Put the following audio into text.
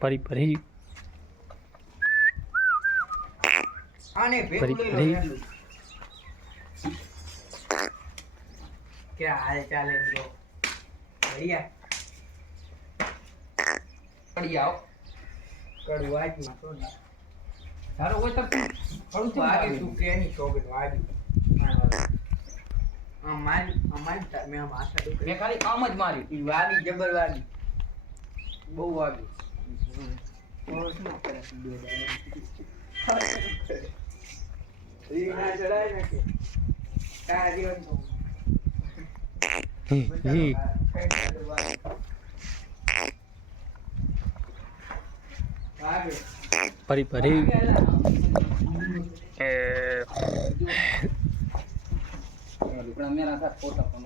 ફરી ફરી. આને ભેગું ફરી- લઈ લો ફરી. કે હાલ ચાલે જો. ભૈયા. પડી આવો. કડું માં તો ને. તારો હોય તો થોડું તો વાગે તું કે ની શોભે વાગી. આ અમારી આ મારી મેં આમ આશા તો મેં ખાલી આમ જ માર્યું. વાલી જબર વાગી. બહુ વાગી. ફરી ફરી. મેરા ફોટા પણ